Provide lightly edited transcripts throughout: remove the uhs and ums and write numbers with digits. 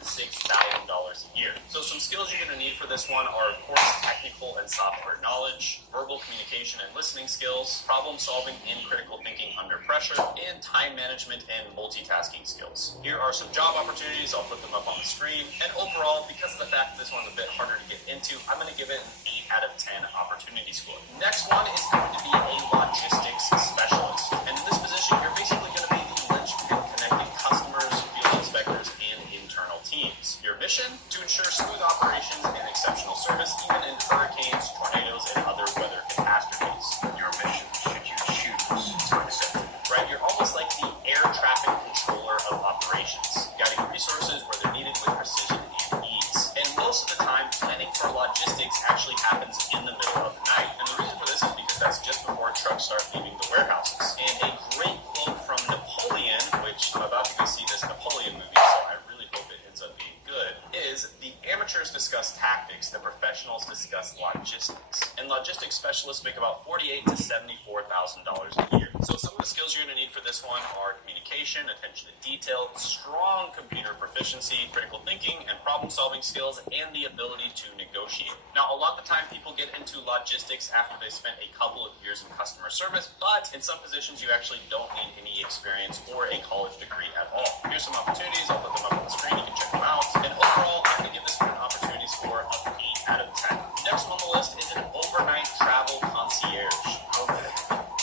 $106,000 a year. So some skills you're going to need for this one are, of course, technical and software knowledge, verbal communication and listening skills, problem solving and critical thinking under pressure, and time management and multitasking skills. Here are some job opportunities. I'll put them up on the screen. And overall, because of the fact that this one's a bit harder to get into, I'm going to give it an 8 out of 10 opportunity score. Next one is going to be a logistics specialist. And in this position, you're basically going to be the linchpin connecting customers, field inspectors, and internal teams. Your mission? To ensure smooth operations and exceptional service, even in hurricanes, tornadoes, and other weather catastrophes. Your mission, should you choose to accept it. Right, you're almost like the air traffic controller of operations, guiding resources where they're needed with precision and ease. And most of the time, planning for logistics actually happens in the middle of the night. And the reason for this is because that's just before trucks start leaving the warehouses. And a great quote from Napoleon, which I'm about to go see this Napoleon movie, so I really hope it ends up being good, is the amateurs discuss tactics, the professionals discuss logistics. And logistics specialists make about $48,000 to $74,000 a year. So some of the skills you're going to need for this one are communication, attention to detail, strong computer proficiency, critical thinking, and problem-solving skills, and the ability to negotiate. Now, a lot of the time people get into logistics after they spent a couple of years in customer service, but in some positions you actually don't need any experience or a college degree at all. Here's some opportunities. I'll put them up on the screen. You can check them out. And overall, I'm going to give this one an opportunity score of 8 out of 10. Next one on the list is an overnight travel concierge.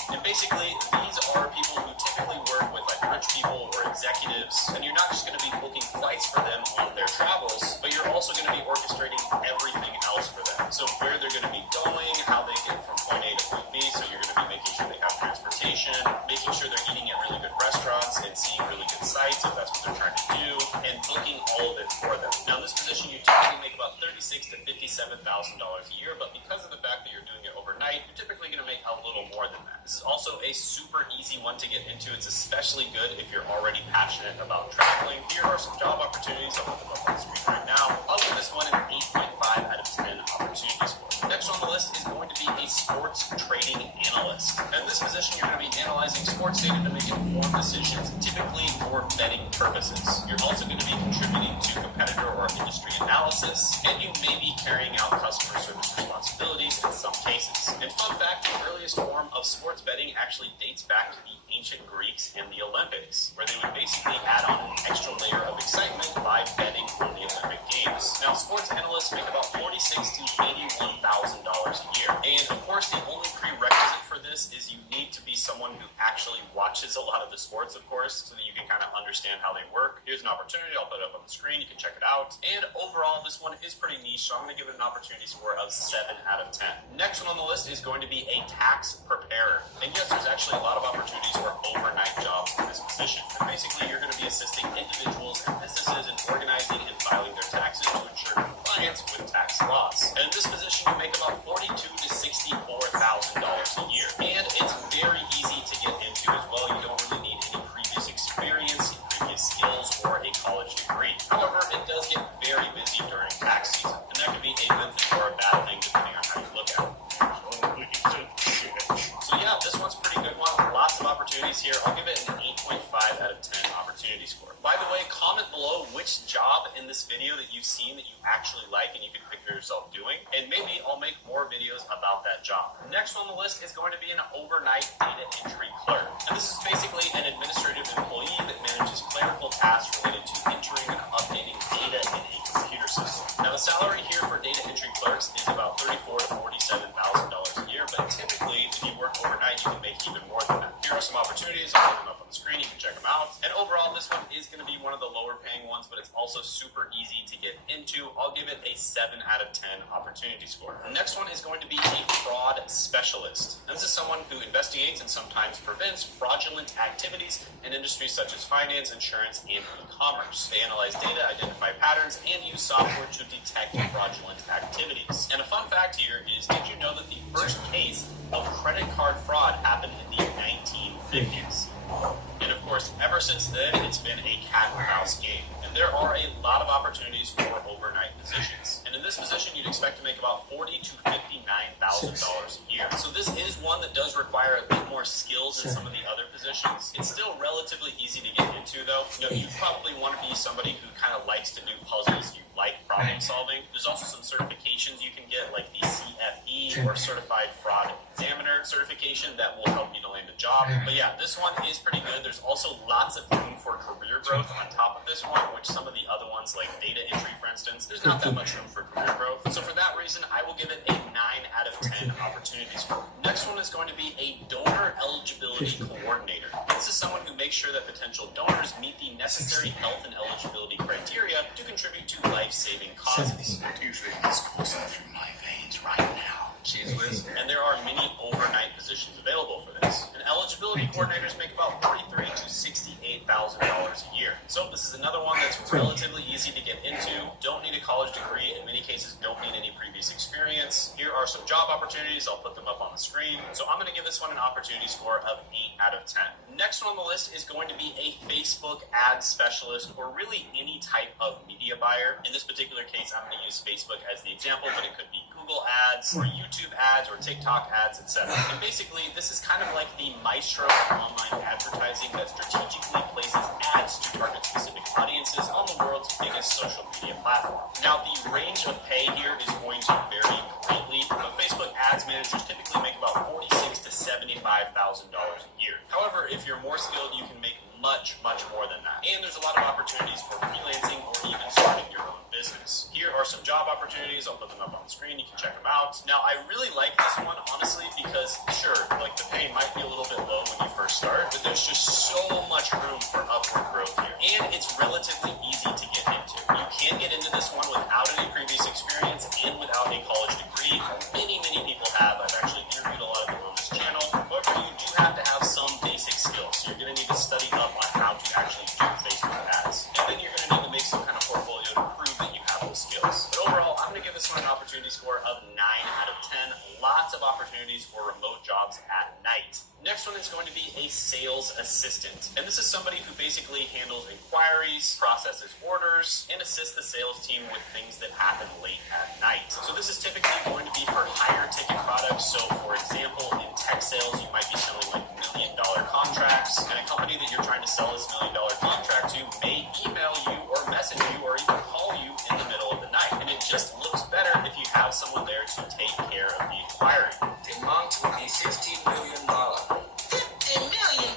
And basically, these are people who typically work with like rich people or executives, and you're not just going to be booking flights for them on their travels, but you're also going to be orchestrating everything else for them. So where they're going to be going, how they get from point A to point B, so you're going to be making sure they have transportation, making sure they're eating at really good restaurants and seeing really good sights if that's what they're trying to do, and booking all of it for them. Now in this position, you typically make about $36,000 to $57,000 a year, but because of the fact that you're doing it overnight, you're typically going to make a little more than that. This is also a super easy one to get into. It's especially good if you're already passionate about traveling. Here are some job opportunities. I'll put them up on the screen right now. I'll give this one an 8.5 out of 10 opportunity score. Next on the list is going to be a sports trading analyst. In this position, you're going to be analyzing sports data to make informed decisions, typically for betting purposes. You're also going to be contributing to competitor or industry analysis, and you may be carrying out customer service responsibilities in some cases. And fun fact, the earliest form of sports betting actually dates back to the ancient Greeks and the Olympics, where they would basically add on an extra layer of excitement by betting on the Olympic Games. Now, sports analysts make about $46,000 to $81,000 a year. And of course, the only prerequisite for this is you need to be someone who actually watches a lot of the sports, of course, so that you can kind of understand how they work. Here's an opportunity. I'll put it up on the screen. You can check it out. And overall, this one is pretty niche, so I'm going to give it an opportunity score of 7 out of 10. Next one on the list is going to be a tax preparer. And yes, there's actually a lot of opportunities for overnight jobs in this position. And basically, you're going to be assisting individuals and businesses in organizing and filing their taxes to ensure compliance with tax laws. And in this position, you make about $42,000 to $64,000 a year. And it's very easy to get into as well. You don't really need any previous experience, previous skills, or a college degree. However, it does get very busy during tax season. And that can be a good thing or a bad thing depending on how you look at it. So yeah, this one's a pretty good one. Lots of opportunities here. I'll give it an 8.5 out of 10 opportunity score. By the way, comment below which job in this video that you've seen that you actually like and you can picture yourself doing, and maybe I'll make more videos about that job. Next on the list is going to be an overnight data entry clerk. And this is basically an administrative employee that manages clerical tasks related to entering and updating data in a computer system. Now the salary here for data entry clerks is about $34,000 to $47,000 a year, but typically if you work overnight you can make even more than that. Here are some opportunities. I'll put them up on the screen. You can check them out. And overall, this one is going to be one of the lower paying ones, but it's also super easy to get into. I'll give it a 7 out of 10 opportunity score. The next one is going to be a fraud specialist. This is someone who investigates and sometimes prevents fraudulent activities in industries such as finance, insurance, and e-commerce. They analyze data, identify patterns, and use software to detect fraudulent activities. And a fun fact here is, did you know that the first case of credit card fraud happened in the 1950s? And of course, ever since then, it's been a cat and mouse game. And there are a lot of opportunities for overnight positions. And in this position, you'd expect to make about $40,000 to $59,000 a year. So this is one that does require a bit more skills than some of the other positions. It's still relatively easy to get into, though. You know, you probably want to be somebody who kind of likes to do This one is pretty good. There's also lots of room for career growth on top of this one, which some of the other ones like data entry, for instance, there's not that much room for career growth. So for that reason, I will give it a 9 out of 10 opportunity score. Next one is going to be a donor eligibility coordinator. This is someone who makes sure that potential donors meet the necessary health and eligibility criteria to contribute to life-saving causes. You think this coursing through my veins right now? Cheese whiz. And there are many overnight positions available for this. And eligibility coordinators make about $43,000 to $68,000 a year. So this is another one that's relatively easy to get into. Don't need a college degree. In many cases, don't need any previous experience. Here are some job opportunities. I'll put them up on the screen. So I'm going to give this one an opportunity score of 8 out of 10. Next one on the list is going to be a Facebook ad specialist, or really any type of media buyer. In this particular case, I'm going to use Facebook as the example, but it could be Google ads or YouTube ads or TikTok ads, etc. And basically, this is kind of like the Maestro of online advertising that strategically places ads to target specific audiences on the world's biggest social media platform. Now, the range of pay here is going to vary greatly, but Facebook ads managers typically make about $46,000 to $75,000 a year. However, if you're more skilled, you can make much more than that. And there's a lot of opportunities for freelancing or even starting your own business. Here are some job opportunities. I'll put them up on the screen. You can check them out. Now, I really like this one, honestly, because sure, like the pay might be a little bit low when you first start, but there's just so much room for upward growth here. And it's relatively easy to get into. You can get into this one without any previous experience and without a college degree. Many people have. I've actually interviewed a lot of people on this channel. However, you do have to have some basic skills. So you're going to need to study up on how to actually do Facebook ads. And then you're going to need to make some kind of portfolio to prove that you have those skills. But overall, I'm going to give this one an opportunity score of 9 out of 10. Lots of opportunities for remote jobs at night. Next one is going to be a sales assistant. And this is somebody who basically handles inquiries, processes orders, and assists the sales team with things that happen late at night. So this is typically going to be for higher ticket products. So for example, in tech sales, you might be selling like $1 million contracts, and a company that you're trying to sell this $1 million contract to may email you or message you or even call you in the middle of the night. And it just looks better if you have someone there to take care of the inquiry. The amount will be $15 million. $15 million?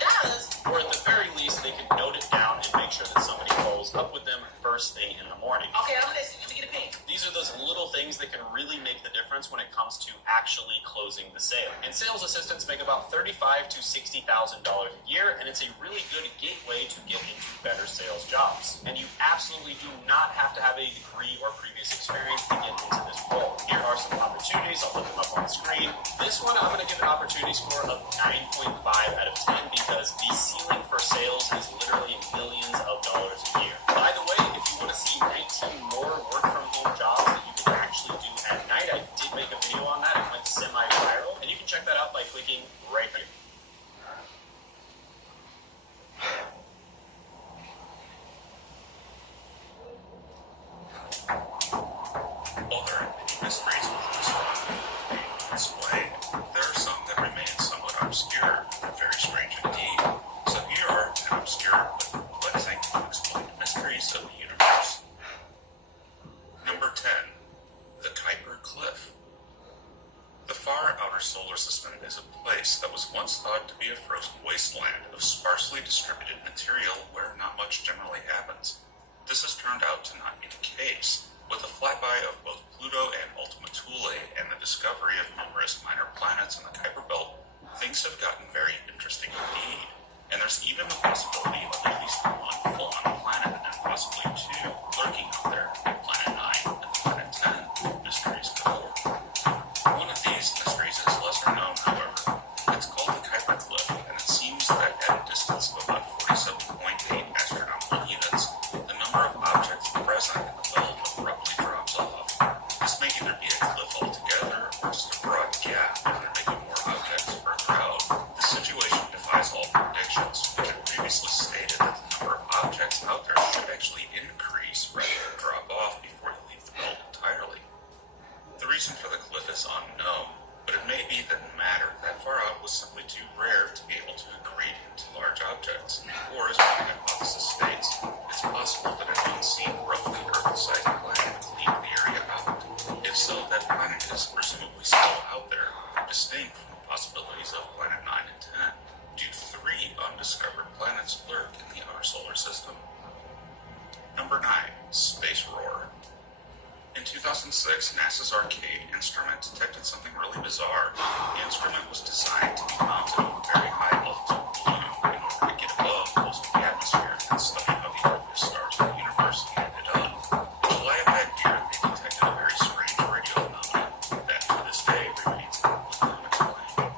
Or at the very least, they can note it down and make sure that somebody follows up with them first thing in the morning. Okay, I'm listening. Let me get a pen. These are those little things that can really make the difference when it comes to actually closing the sale. And sales assistants make about $35,000 to $60,000 a year, and it's a really good gateway to get into better sales jobs. And you absolutely do not have to have a degree or previous experience to get into this role. Here are some opportunities. I'll put them up on the screen. This one, I'm going to give an opportunity score of 9.5 out of 10 because the ceiling for sales is literally millions of dollars a year. By the way, if you want to see 19 more work-from-home jobs that you can actually do at night, I did make a video on that. It went semi-viral, and you can check that out by clicking right here. While there are many mysteries with this one being displayed, there are some that remain somewhat obscure and very strange indeed. So here are 10 obscure but I think unexplained mysteries of the universe. Number 10. The Kuiper Cliff. The far outer solar system is a place that was once thought to be a frozen wasteland of sparsely distributed material where not much generally happens. This has turned out to not be the case. With the flyby of both Pluto and Ultima Thule and the discovery of numerous minor planets in the Kuiper Belt, things have gotten very interesting indeed. And there's even the possibility of at least one full-on planet and possibly two lurking out there, Planet 9 and Planet 10, mysteries galore. One of these mysteries is lesser known, however. It's called the Kuiper Cliff, and it seems that at a distance of about 47.8 astronomical units, the number of objects present in the belt abruptly drops off. This may either be a cliff altogether or just a broad gap, and there may be more objects further out. The situation defies all predictions, which had previously stated that the number of objects out there should actually increase In 2006, NASA's Arcade instrument detected something really bizarre. The instrument was designed to be mounted on a very high altitude balloon in order to get above most of the atmosphere and study how the earliest stars in the universe ended up. In July of that year, they detected a very strange radio phenomenon that to this day remains unexplained.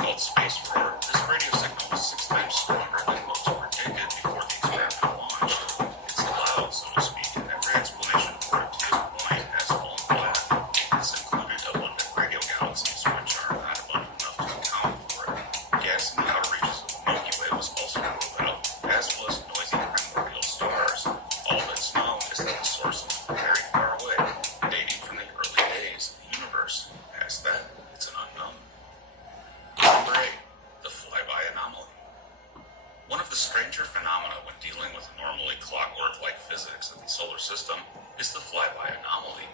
Called space roar, this radio signal was 6 times stronger than what was predicted before the experiment launched. It's loud, so to speak, and every explanation for it to this point has fallen flat. This included abundant radio galaxies, which are not abundant enough to account for it. Gas in the outer reaches of the Milky Way was also ruled out, as was noisy primordial stars. All that's known is that the source is very far away, dating from the early days of the universe. Past that, it's an unknown. Number 8. The flyby anomaly. One of the stranger phenomena when dealing with normally clockwork-like physics of the solar system is the flyby anomaly.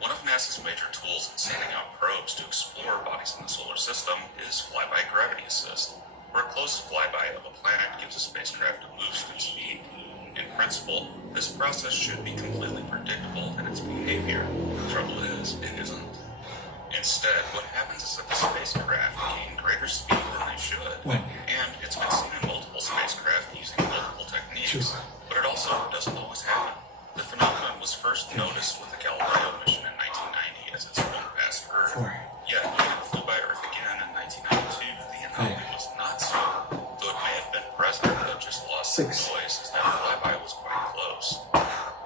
One of NASA's major tools in sending out probes to explore bodies in the solar system is flyby gravity assist, where a close flyby of a planet gives a spacecraft a boost in speed. In principle, this process should be completely predictable in its behavior. The trouble is, it isn't. Instead, what happens is that the spacecraft gain greater speed than they should, and it's been seen in multiple spacecraft using multiple techniques, but it also doesn't always happen. The phenomenon was first noticed with the Galileo mission in 1990 as it swung past Earth. Yet, when it flew by Earth again in 1992, the anomaly was not so, though it may have been present but just lost the noise as that flyby was quite close.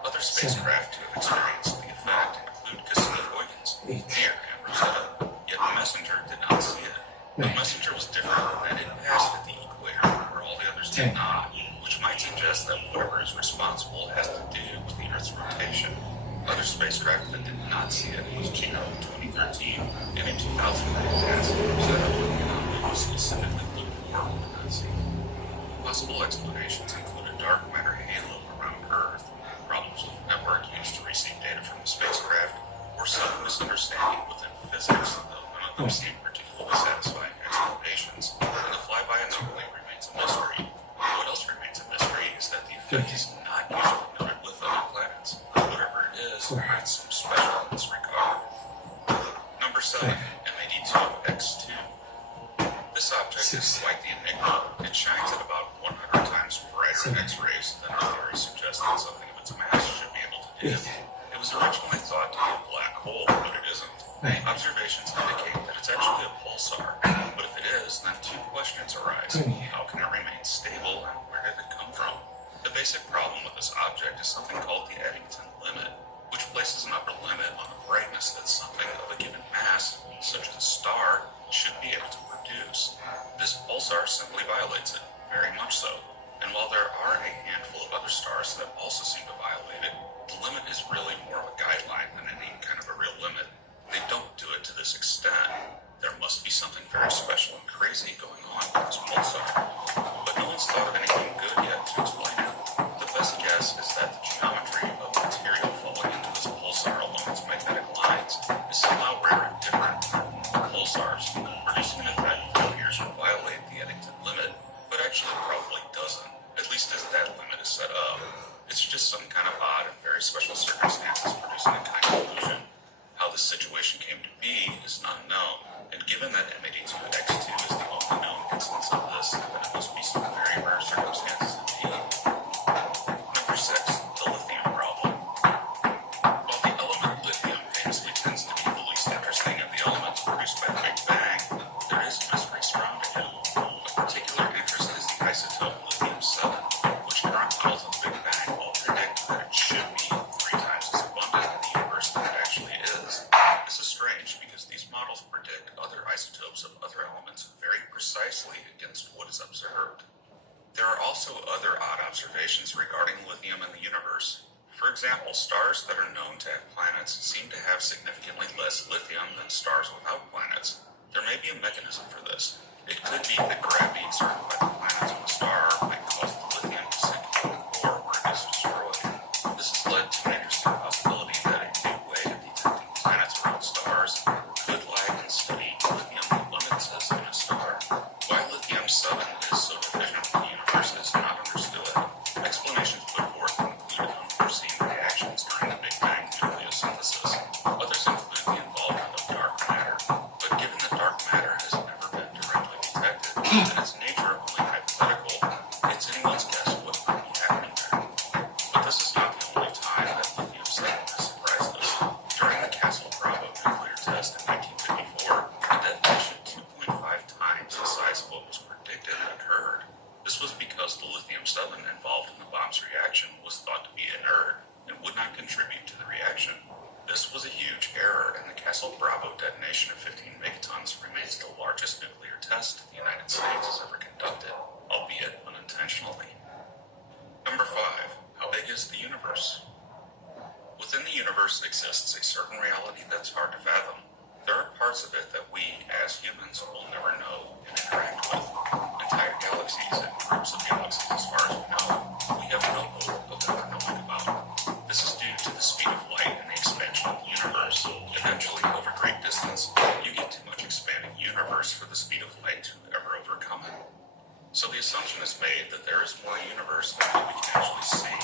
Other spacecraft to have experienced the effect include Cassini-Huygens, Mir, and Rosetta, yet the Messenger did not see it. The Messenger was different in that it passed at the equator, where all the others did not, which might suggest that whatever is responsible has to do with the Earth's rotation. Other spacecraft that did not see it was Juno in 2013, and in 2009 passed Rosetta, when the anomaly was specifically looked for but not seen. Possible explanations include a dark matter halo around Earth, problems with the network used to receive data from the spacecraft, or some misunderstanding within physics, though none of them seem particularly satisfying explanations, and the flyby anomaly remains a mystery. What else remains a mystery is that the effect is not usually noted with other planets. Whatever it is, it's some special in this regard. Number 7. MAD2X2. This object is quite the enigma. It shines at about 100 times brighter X-rays than our theory suggested something of its mass should be able to do. It was originally thought to be a black hole, but it isn't. Observations indicate that it's actually a pulsar, but if it is, then 2 questions arise. How can it remain stable, and where did it come from? The basic problem with this object is something called the Eddington limit, which places an upper limit on the brightness that something of a given mass, such as a star, should be able to produce. This pulsar simply violates it, very much so. And while there are a handful of other stars that also seem to violate it, the limit is really more of a guideline than any kind of a real limit. They don't do it to this extent. There must be something very special and crazy going on with this pulsar. But no one's thought of anything good yet to explain it. The best guess is that the geometry of the material falling into this pulsar along its magnetic lines is somehow rare and different from the pulsars, producing an effect that appears to violate the Eddington limit, but actually probably doesn't, at least as that limit is set up. It's just some kind of odd and very special circumstances producing a kind of illusion. How this situation came to be is not known, and given that MAD2X2 is the only known instance of this, then it must be some very rare circumstances indeed. Number 6. The lithium problem. While the element lithium famously tends to be the least interesting of the elements produced by the Big Bang, there is mystery surrounding it. Of particular interest is the isotope lithium-7, which current models of the Big Bang all predict that it should be 3 times as abundant in the universe than it actually is. This is strange because these models predict other isotopes of other elements very precisely against what is observed. There are also other odd observations regarding lithium in the universe. For example, stars that are known to have planets seem to have significantly less lithium than stars without planets. There may be a mechanism for this. It could be that gravity exerted by the planets on a star might cause the lithium to sink into the core where it is destroyed. This has led to an interesting possibility that a new way of detecting planets around stars could lie in studying lithium abundances in a star. Why lithium-7 is so deficient in the universe is not understood. Explanations put forth include unforeseen reactions during the Big Bang nucleosynthesis. contribute to the reaction. This was a huge error, and the Castle Bravo detonation of 15 megatons remains the largest nuclear test the United States has ever conducted, albeit unintentionally. Number 5. How big is the universe? Within the universe exists a certain reality that's hard to fathom. There are parts of it that we, as humans, will never know and interact with. Entire galaxies and groups of galaxies, as far as we know, we have no hope of ever knowing about. This is due to the speed of light and the expansion of the universe. Eventually, over great distance, you get too much expanding universe for the speed of light to ever overcome it. So the assumption is made that there is more universe than what we can actually see,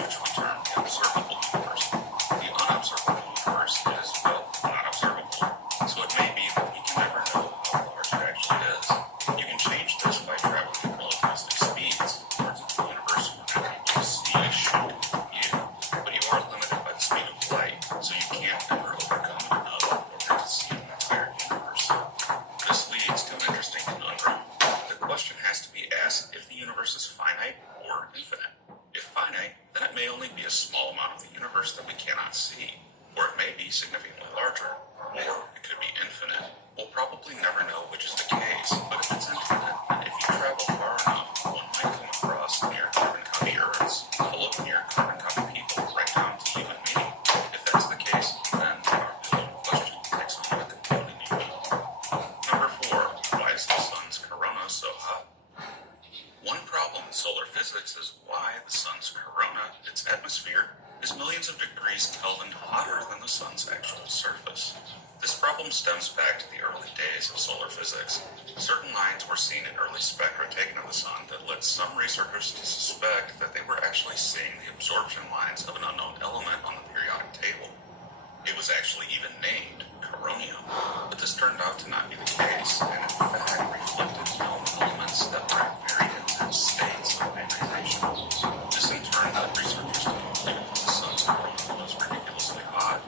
which we term the observable universe. The unobservable universe is, well, not observable. So it may be that we can never know how large it actually is. You can change this by traveling at relativistic speeds. Parts of the universe we're not able to see a shoot from you, but you are limited by the speed of light, so you can't ever overcome it enough in order to see an entire universe. This leads to an interesting conundrum. The question has to be asked if the universe is finite or infinite. If finite, then it may only be a small amount of the universe that we cannot see, or it may be significantly larger, or it could be infinite. We'll probably never know which is the case, but if it's infinite, then if you travel far enough, one might come across near carbon copy Earths, full of near carbon copy people, right down to you and me. If that's the case, then our billion question takes on a completely new meaning. Number 4, why is the sun's corona so hot? One problem in solar physics is why the sun's corona, its atmosphere, is millions of degrees Kelvin hotter than the sun's actual surface. This problem stems back to the early days of solar physics. Certain lines were seen in early spectra taken of the sun that led some researchers to suspect that they were actually seeing the absorption lines of an unknown element on the periodic table. It was actually even named coronium, but this turned out to not be the case, and in fact reflected known elements that were at very intense states of ionization. This in turn led researchers to conclude that the sun's corona was ridiculously hot,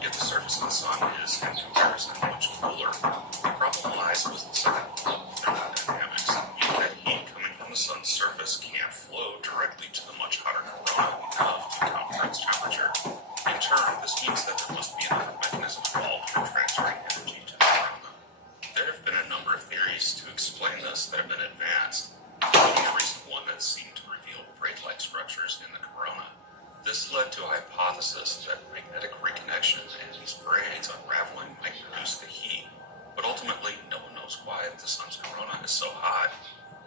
yet the surface of the sun is, in comparison, much cooler. The problem lies with the second law of thermodynamics, meaning that heat coming from the sun's surface can't flow directly to the much hotter corona enough to account for its temperature. In turn, this means that there must be another mechanism involved for transferring energy to the corona. There have been a number of theories to explain this that have been advanced, including a recent one that seemed to reveal braid-like structures in the corona. This led to a hypothesis that magnetic reconnection and these braids unraveling might produce the heat, but ultimately no one knows why the sun's corona is so hot.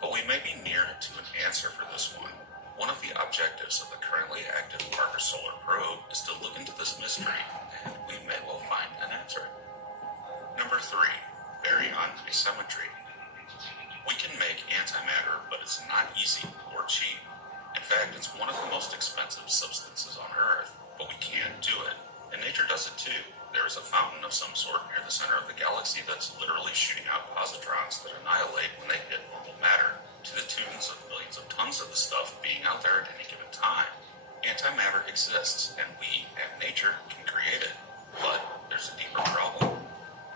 But we may be near to an answer for this one. One of the objectives of the currently active Parker Solar Probe is to look into this mystery, and we may well find an answer. Number 3, baryon asymmetry. We can make antimatter, but it's not easy or cheap. In fact, it's one of the most expensive substances on Earth, but we can't do it. And nature does it too. There is a fountain of some sort near the center of the galaxy that's literally shooting out positrons that annihilate when they hit normal matter, to the tunes of millions of tons of the stuff being out there at any given time. Antimatter exists, and we, and nature, can create it. But there's a deeper problem.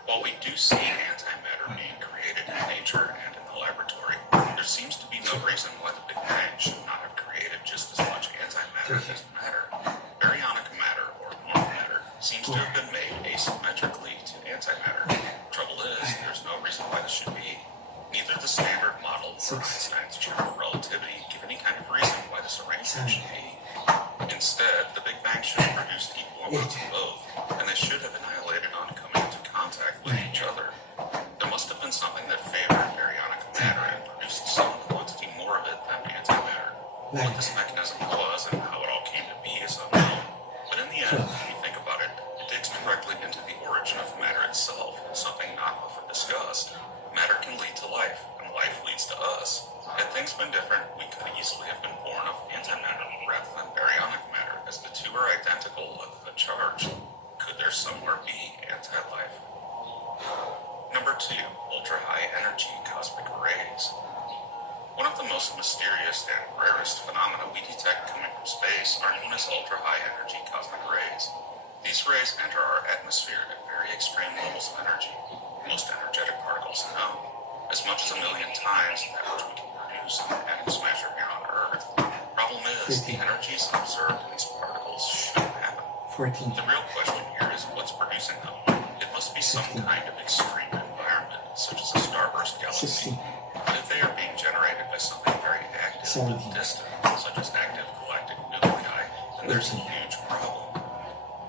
While we do see antimatter being created in nature and in the laboratory, there seems to be no reason why the Big Bang should not have created just as much antimatter as matter. Baryonic matter, or normal matter, seems to have been made asymmetrically to antimatter. Trouble is, there's no reason why this should be. Neither the standard model nor Einstein's general relativity give any kind of reason why this arrangement should be. Instead, the Big Bang should have produced equal amounts of both, and they should have annihilated on coming into contact with each other. There must have been something that favored baryonic matter and produced some quantity more of it than antimatter. What this mechanism was and how it all came to be is unknown. But in the end, if you think about it, it digs directly into the origin of matter itself, something not often discussed. Matter can lead to life, and life leads to us. Had things been different, we could easily have been born of antimatter rather than baryonic matter, as the two are identical other than charged. Could there somewhere be anti-life? Number 2, ultra-high energy cosmic rays. One of the most mysterious and rarest phenomena we detect coming from space are known as ultra-high energy cosmic rays. These rays enter our atmosphere at very extreme levels of energy, most energetic particles known, as much as 1 million times that which we can produce in an atom smasher here on Earth. Problem is, the energies observed in these particles shouldn't happen. 14. The real question here is what's producing them. It must be some 15. kind of extreme environment, such as a starburst galaxy. 16. But if they are being generated by something very active 17. and distant, such as active galactic nuclei, then there's a 18. huge problem.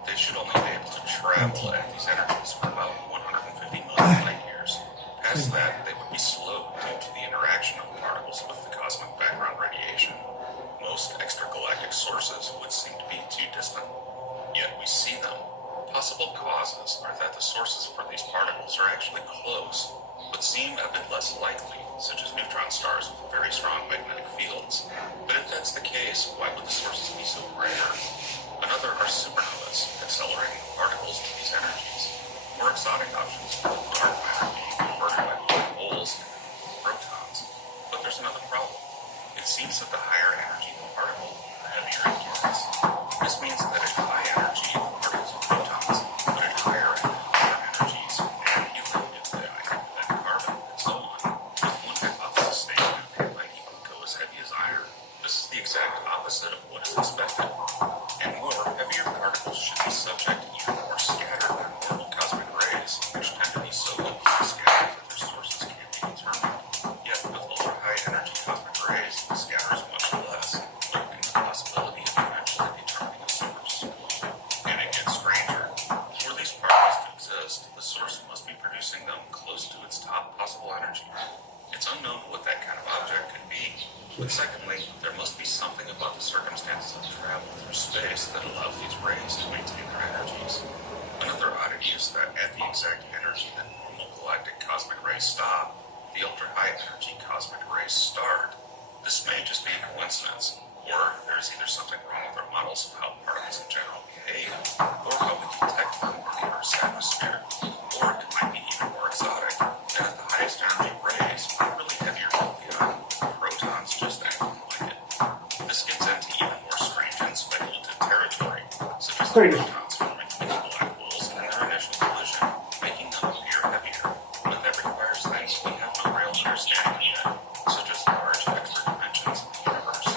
They should only be able to travel 19. at these energies for about 150 million light years. Past that, they would be slowed due to the interaction of particles with the cosmic background radiation. Most extragalactic sources would seem to be too distant, yet we see them. Possible causes are that the sources for these particles are actually close, but seem a bit less likely, such as neutron stars with very strong magnetic fields. But if that's the case, why would the sources be so rare? Another are supernovas, accelerating particles to these energies. More exotic options include dark matter being converted by black holes and protons. But there's another problem. It seems that the higher energy the particle, the heavier it gets. This means that at high energy, the particles are protons, but at higher and higher energies, they have helium nuclei, then carbon, and so on. With one hypothesis stating that they might even go as heavy as iron. This is the exact opposite of what is expected. And more, heavier particles should be subject to even more scattered than normal cosmic rays, which tend to be so closely scattered that their sources can't be determined. Yet, with ultra-high energy cosmic rays, the scatter is much less, limiting the possibility of eventually determining a source. And it gets stranger. For these particles to exist, the source must be producing them close to its top possible energy. It's unknown what that kind of object could be. But secondly, there must be something about the circumstances of travel through space that allows these rays to maintain their energies. Another oddity is that at the exact energy that normal galactic cosmic rays stop, the ultra-high energy cosmic rays start. This may just be a coincidence, or there's either something wrong with our models of how particles in general behave, or how we detect them in the Earth's atmosphere, or it might be even more exotic, and at the highest energy rays, really heavier nuclei, protons just act like it. This gets into even more strange and speculative territory, such as the protons forming mini black holes in their initial collision, making them appear heavier. But that requires things we have no real understanding yet, such as large extra dimensions in the universe,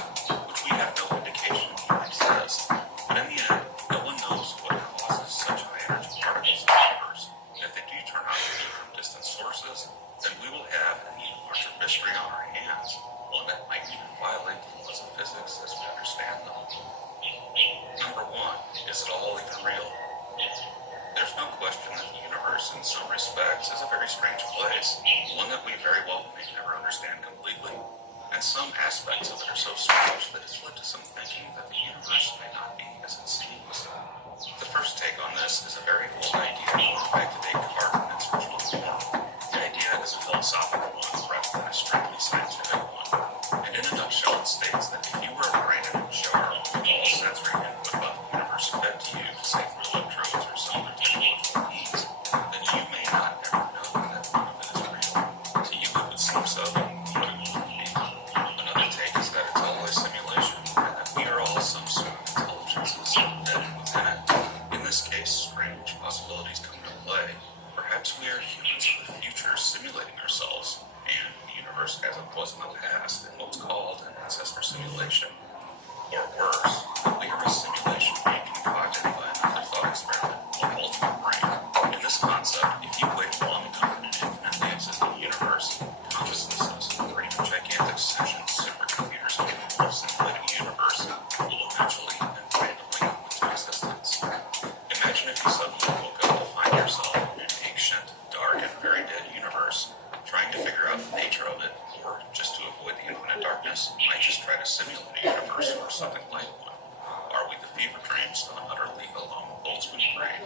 which we have no indication even exist. But in the end, no one knows what causes such high energy particles in the universe. If they do turn out to be from distant sources, then we will have an even larger mystery on our hands, one that might even violate the laws of physics as we understand them. Number one, is it all even real? There's no question that the universe, in some respects, is a very strange place, one that we very well may never understand completely. And some aspects of it are so strange that it's led to some thinking that the universe may not be as it seems. The first take on this is a very old idea going back to Descartes in its original form. The idea is a philosophical one rather than a strictly scientific one. And in a nutshell, it states that if you were a brain in a jar with all sensory input about the universe fed to you, say through electrodes or some other technological means, then you may not ever know that none of it is real. To you it would seem so, but it wouldn't be. Another take is that it's all a simulation, and that we are all some sort of intelligences embedded within it. In this case, strange possibilities come into play. Perhaps we are humans of the future simulating ourselves, and the universe as it was in the past, in what's called an ancestor simulation. Or worse, that we are a simulation being concocted by another thought experiment, or ultimate brain. In this concept, if you wait long enough in an infinitely existing universe, consciousnesses, or even gigantic session supercomputers capable of simulating a universe will eventually and randomly come into existence. Imagine if you suddenly woke up to find yourself in an ancient, dark, and very dead universe, trying to figure out the nature of it, or just to avoid the infinite darkness, might just try to simulate a universe or something like one. Are we the fever dreams of an utterly alone Boltzmann brain?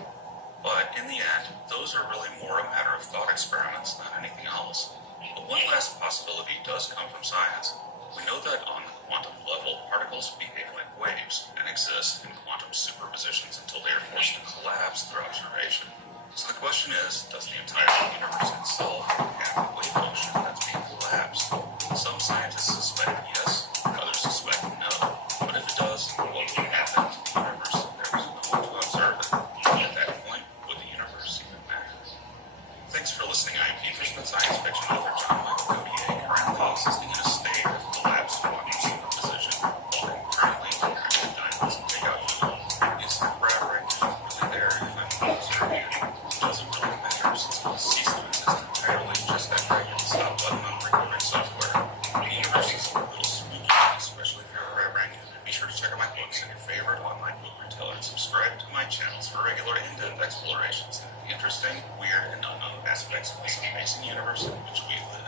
But in the end, those are really more a matter of thought experiments than anything else. But one last possibility does come from science. We know that on the quantum level, particles behave like waves and exist in quantum superpositions until they are forced to collapse through observation. So the question is, does the entire universe itself have a wave function that's being collapsed? Some scientists suspect yes, others suspect no. But if it does, what would happen to the universe if there was no one to observe it? At that point, would the universe even matter? Thanks for listening. I am futurist science fiction author John Michael Gautier, currently existing in a state of collapsed quantum superposition, while concurrently interactive diamonds and takeout food is forever aspects of this amazing universe in which we live.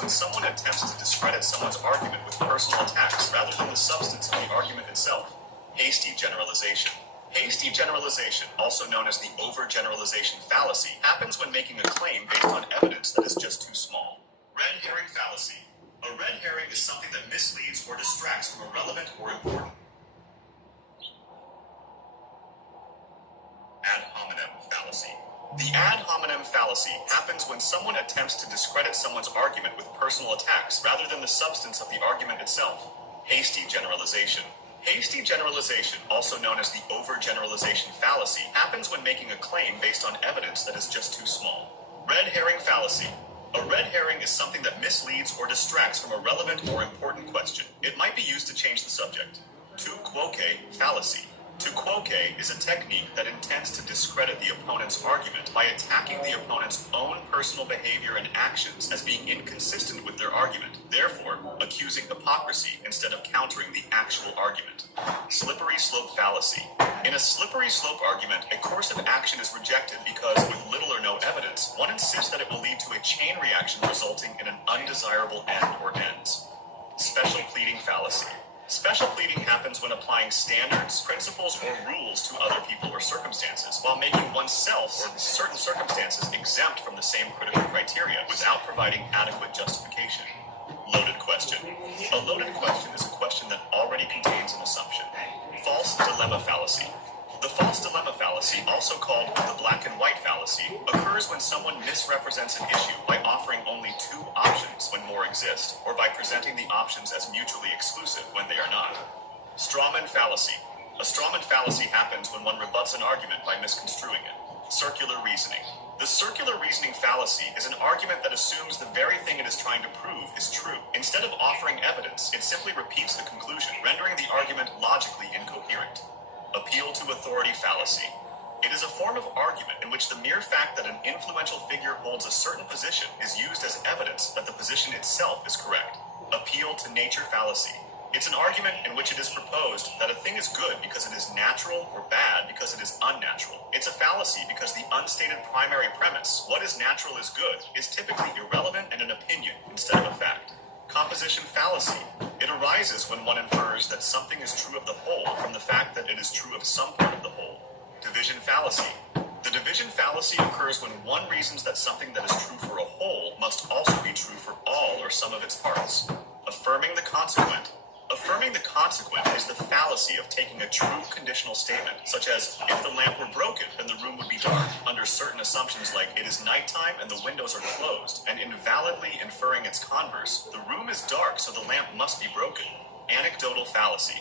When someone attempts to discredit someone's argument with personal attacks rather than the substance of the argument itself. Hasty generalization. Hasty generalization, also known as the overgeneralization fallacy, happens when making a claim based on evidence that is just too small. Red herring fallacy. A red herring is something that misleads or distracts from a relevant or important. Ad hominem fallacy. The ad hominem fallacy happens when someone attempts to discredit someone's argument with personal attacks rather than the substance of the argument itself. Hasty generalization. Hasty generalization, also known as the overgeneralization fallacy, happens when making a claim based on evidence that is just too small. Red herring fallacy. A red herring is something that misleads or distracts from a relevant or important question. It might be used to change the subject. Tu quoque fallacy. To quoque is a technique that intends to discredit the opponent's argument by attacking the opponent's own personal behavior and actions as being inconsistent with their argument, therefore accusing hypocrisy instead of countering the actual argument. Slippery slope fallacy. In a slippery slope argument, a course of action is rejected because, with little or no evidence, one insists that it will lead to a chain reaction resulting in an undesirable end or ends. Special pleading fallacy. Special pleading happens when applying standards, principles, or rules to other people or circumstances, while making oneself or certain circumstances exempt from the same critical criteria without providing adequate justification. Loaded question. A loaded question is a question that already contains an assumption. False dilemma fallacy. The false dilemma fallacy, also called the black and white fallacy, occurs when someone misrepresents an issue by offering only two options when more exist, or by presenting the options as mutually exclusive when they are not. Strawman fallacy. A strawman fallacy happens when one rebuts an argument by misconstruing it. Circular reasoning. The circular reasoning fallacy is an argument that assumes the very thing it is trying to prove is true. Instead of offering evidence, it simply repeats the conclusion, rendering the argument logically incoherent. Appeal to authority fallacy. It is a form of argument in which the mere fact that an influential figure holds a certain position is used as evidence that the position itself is correct. Appeal to nature fallacy. It's an argument in which it is proposed that a thing is good because it is natural or bad because it is unnatural. It's a fallacy because the unstated primary premise, what is natural is good, is typically irrelevant and an opinion instead of a fact. Composition fallacy. It arises when one infers that something is true of the whole from the fact that it is true of some part of the whole. Division fallacy. The division fallacy occurs when one reasons that something that is true for a whole must also be true for all or some of its parts. Affirming the consequent. Affirming the consequent is the fallacy of taking a true conditional statement, such as, if the lamp were broken, then the room would be dark, under certain assumptions like it is nighttime and the windows are closed, and invalidly inferring its converse, the room is dark so the lamp must be broken. Anecdotal fallacy.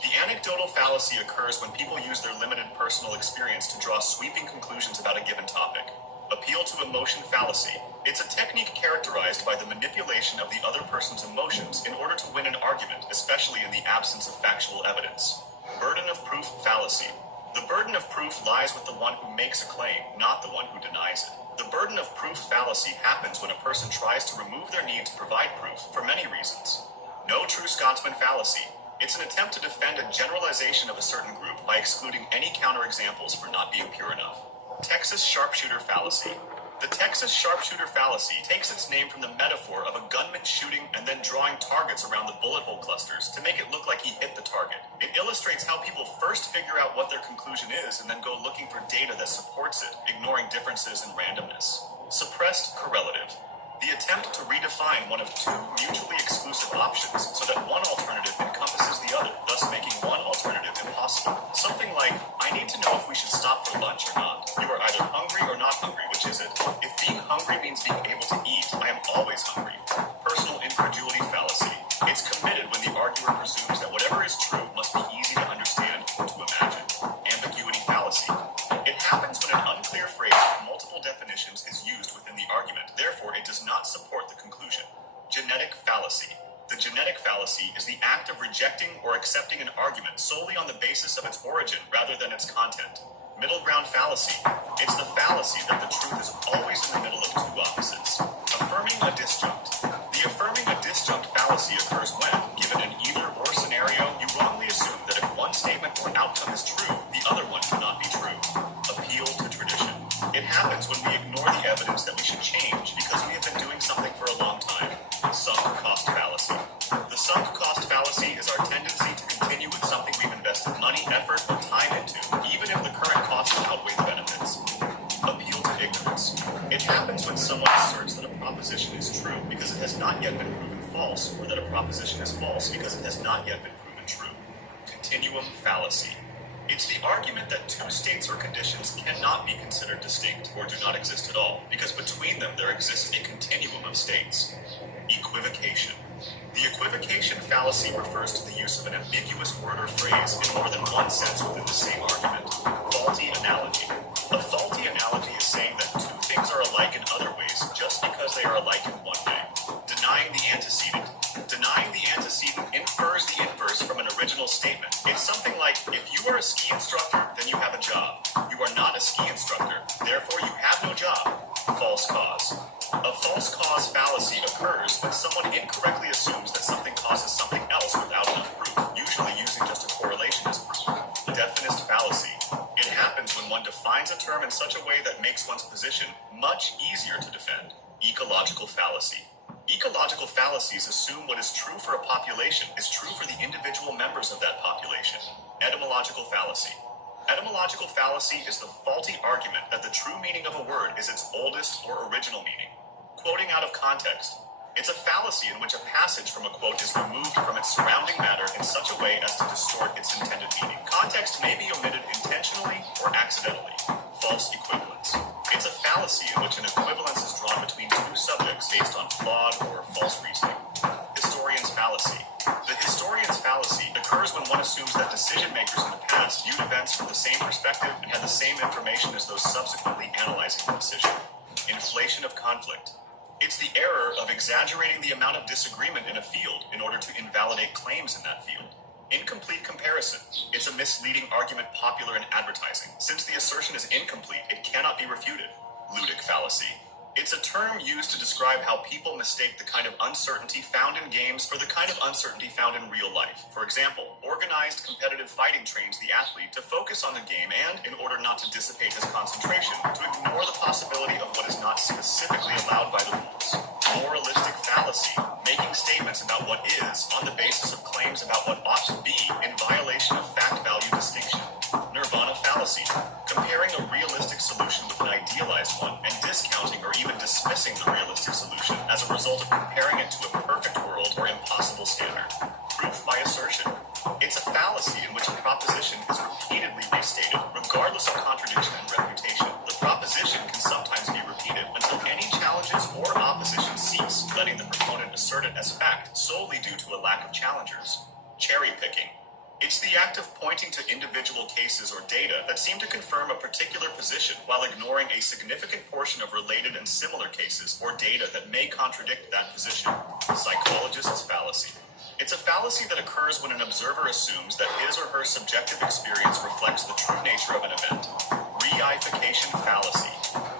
The anecdotal fallacy occurs when people use their limited personal experience to draw sweeping conclusions about a given topic. Appeal to emotion fallacy. It's a technique characterized by the manipulation of the other person's emotions in order to win an argument, especially in the absence of factual evidence. Burden of proof fallacy. The burden of proof lies with the one who makes a claim, not the one who denies it. The burden of proof fallacy happens when a person tries to remove their need to provide proof for many reasons. No true Scotsman fallacy. It's an attempt to defend a generalization of a certain group by excluding any counterexamples for not being pure enough. Texas sharpshooter fallacy. The Texas sharpshooter fallacy takes its name from the metaphor of a gunman shooting and then drawing targets around the bullet hole clusters to make it look like he hit the target. It illustrates how people first figure out what their conclusion is and then go looking for data that supports it, ignoring differences and randomness. Suppressed correlative. The attempt to redefine one of two mutually exclusive options so that one alternative encompasses the other, thus making one alternative impossible. Something like, I need to know if we should stop for lunch or not. You are either hungry or not hungry, which is it? If being hungry means being able to eat, I am always hungry. Personal incredulity fallacy. It's committed when the arguer presumes that whatever is true must be easy to understand or to imagine. Ambiguity fallacy. It happens when an unclear phrase with multiple definitions is used within the argument, therefore it does not support the conclusion. Genetic fallacy. The genetic fallacy is the act of rejecting or accepting an argument solely on the basis of its origin rather than its content. Middle ground fallacy. It's the fallacy that the truth is always in the middle of two opposites. Affirming a disjunct. The affirming a disjunct fallacy occurs when, given an either-or scenario, you wrongly assume that if one statement or outcome is true, the other one cannot be true. Appeal to tradition. It happens when we ignore the evidence that we should change because we have been doing something for a long time. Sunk cost fallacy. The sunk cost fallacy is our tendency to continue with something we've invested money, effort, or time into, even if the current costs outweigh the benefits. Appeal to ignorance. It happens when someone asserts that a proposition is true because it has not yet been proven false, or that a proposition is false because it has not yet been proven true. Continuum fallacy. It's the argument that two states or conditions cannot be considered distinct or do not exist at all, because between them there exists a continuum of states. Equivocation. The equivocation fallacy refers to the use of an ambiguous word or phrase in more than one sense within the same argument. Faulty analogy. A faulty analogy is saying that two things are alike in other ways just because they are alike in one way. Denying the antecedent. Denying the antecedent infers the inverse from an original statement. It's something like, if you are a ski instructor, then you have a job. You are not a ski instructor, therefore you have no job. False cause. A false cause fallacy occurs when someone incorrectly assumes that something causes something else without enough proof, usually using just a correlation as proof. Definist fallacy. It happens when one defines a term in such a way that makes one's position much easier to defend. Ecological fallacy. Ecological fallacies assume what is true for a population is true for the individual members of that population. Etymological fallacy. Etymological fallacy is the faulty argument that the true meaning of a word is its oldest or original meaning. Quoting out of context. It's a fallacy in which a passage from a quote is removed from its surrounding matter in such a way as to distort its intended meaning. Context may be omitted intentionally or accidentally. False equivalence. It's a fallacy in which an equivalence is drawn between two subjects based on flawed or false reasoning. Historian's fallacy. The historian's fallacy occurs when one assumes that decision makers in the past viewed events from the same perspective and had the same information as those subsequently analyzing the decision. Inflation of conflict. It's the error of exaggerating the amount of disagreement in a field in order to invalidate claims in that field. Incomplete comparison. It's a misleading argument popular in advertising. Since the assertion is incomplete, it cannot be refuted. Ludic fallacy. It's a term used to describe how people mistake the kind of uncertainty found in games for the kind of uncertainty found in real life. For example, organized competitive fighting trains the athlete to focus on the game and, in order not to dissipate his concentration, to ignore the possibility of what is not specifically allowed by the rules. Moralistic fallacy. Making statements about what is on the basis of claims about what ought to be in violation of fact-value distinction. Nirvana fallacy. Comparing a realistic solution with an idealized one and discounting or even dismissing the realistic solution as a result of comparing it to a perfect world or impossible standard. Proof by assertion. It's a fallacy in which a proposition is repeatedly restated, regardless of contradiction and refutation. The proposition can sometimes be repeated until any challenges or opposition cease, letting the proponent assert it as fact solely due to a lack of challengers. Cherry picking. It's the act of pointing to individual cases or data that seem to confirm a particular position while ignoring a significant portion of related and similar cases or data that may contradict that position. Psychologist's fallacy. It's a fallacy that occurs when an observer assumes that his or her subjective experience reflects the true nature of an event. Reification fallacy.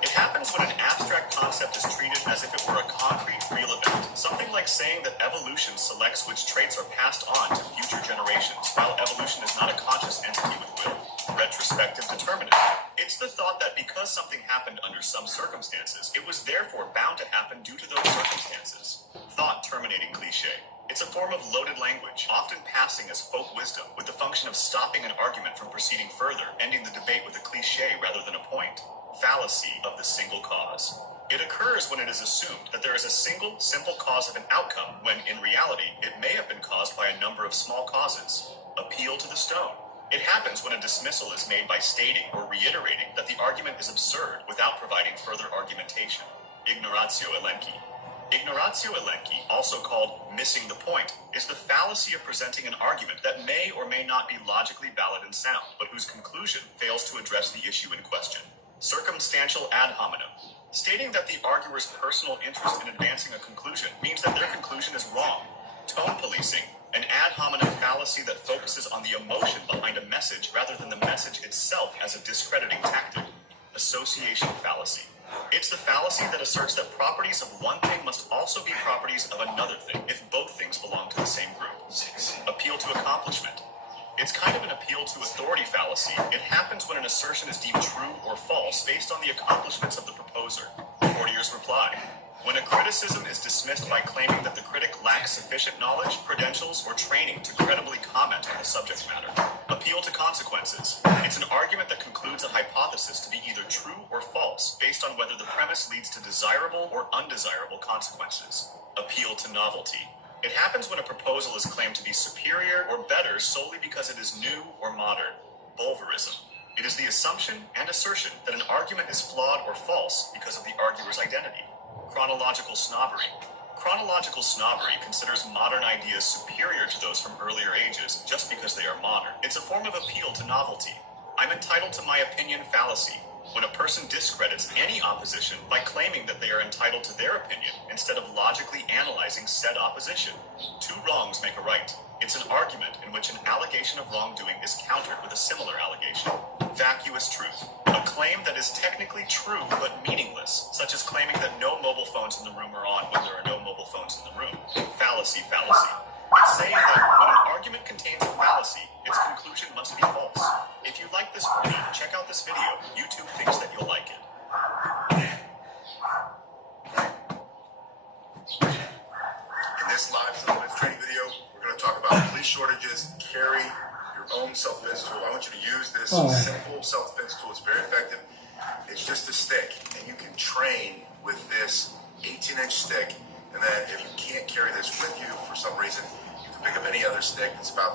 It happens when an abstract concept is treated as if it were a concrete, real event. Something like saying that evolution selects which traits are passed on to future generations, while evolution is not a conscious entity with will. Retrospective determinism. It's the thought that because something happened under some circumstances, it was therefore bound to happen due to those circumstances. Thought terminating cliche. It's a form of loaded language, often passing as folk wisdom, with the function of stopping an argument from proceeding further, ending the debate with a cliche rather than a point. Fallacy of the single cause. It occurs when it is assumed that there is a single, simple cause of an outcome, when, in reality, it may have been caused by a number of small causes. Appeal to the stone. It happens when a dismissal is made by stating or reiterating that the argument is absurd without providing further argumentation. Ignoratio elenchi. Ignoratio elenchi, also called missing the point, is the fallacy of presenting an argument that may or may not be logically valid and sound, but whose conclusion fails to address the issue in question. Circumstantial ad hominem. Stating that the arguer's personal interest in advancing a conclusion means that their conclusion is wrong. To Tone policing, an ad hominem fallacy that focuses on the emotion behind a message rather than the message itself as a discrediting tactic. Association fallacy. It's the fallacy that asserts that properties of one thing must also be properties of another thing if both things belong to the same group. Appeal to accomplishment. It's kind of an appeal to authority fallacy. It happens when an assertion is deemed true or false based on the accomplishments of the proposer. Courtier's reply. When a criticism is dismissed by claiming that the critic lacks sufficient knowledge, credentials, or training to credibly comment on the subject matter. Appeal to consequences. It's an argument that concludes a hypothesis to be either true or false based on whether the premise leads to desirable or undesirable consequences. Appeal to novelty. It happens when a proposal is claimed to be superior or better solely because it is new or modern. Bulverism. It is the assumption and assertion that an argument is flawed or false because of the arguer's identity. Chronological snobbery. Chronological snobbery considers modern ideas superior to those from earlier ages just because they are modern. It's a form of appeal to novelty. I'm entitled to my opinion fallacy. When a person discredits any opposition by claiming that they are entitled to their opinion instead of logically analyzing said opposition. Two wrongs make a right. It's an argument in which an allegation of wrongdoing is countered with a similar allegation. Vacuous truth. A claim that is technically true but meaningless, such as claiming that no mobile phones in the room are on when there are no mobile phones in the room. Fallacy. It's saying that when an argument contains a fallacy, its conclusion must be false. If you like this video, check out this video. YouTube thinks that you'll like it. In this live self-defense training video, we're going to talk about police shortages, carry your own self-defense tool. I want you to use this simple self-defense tool. It's very effective. It's just a stick, and you can train with this 18-inch stick. And then if you can't carry this with you for some reason, you can pick up any other stick that's about the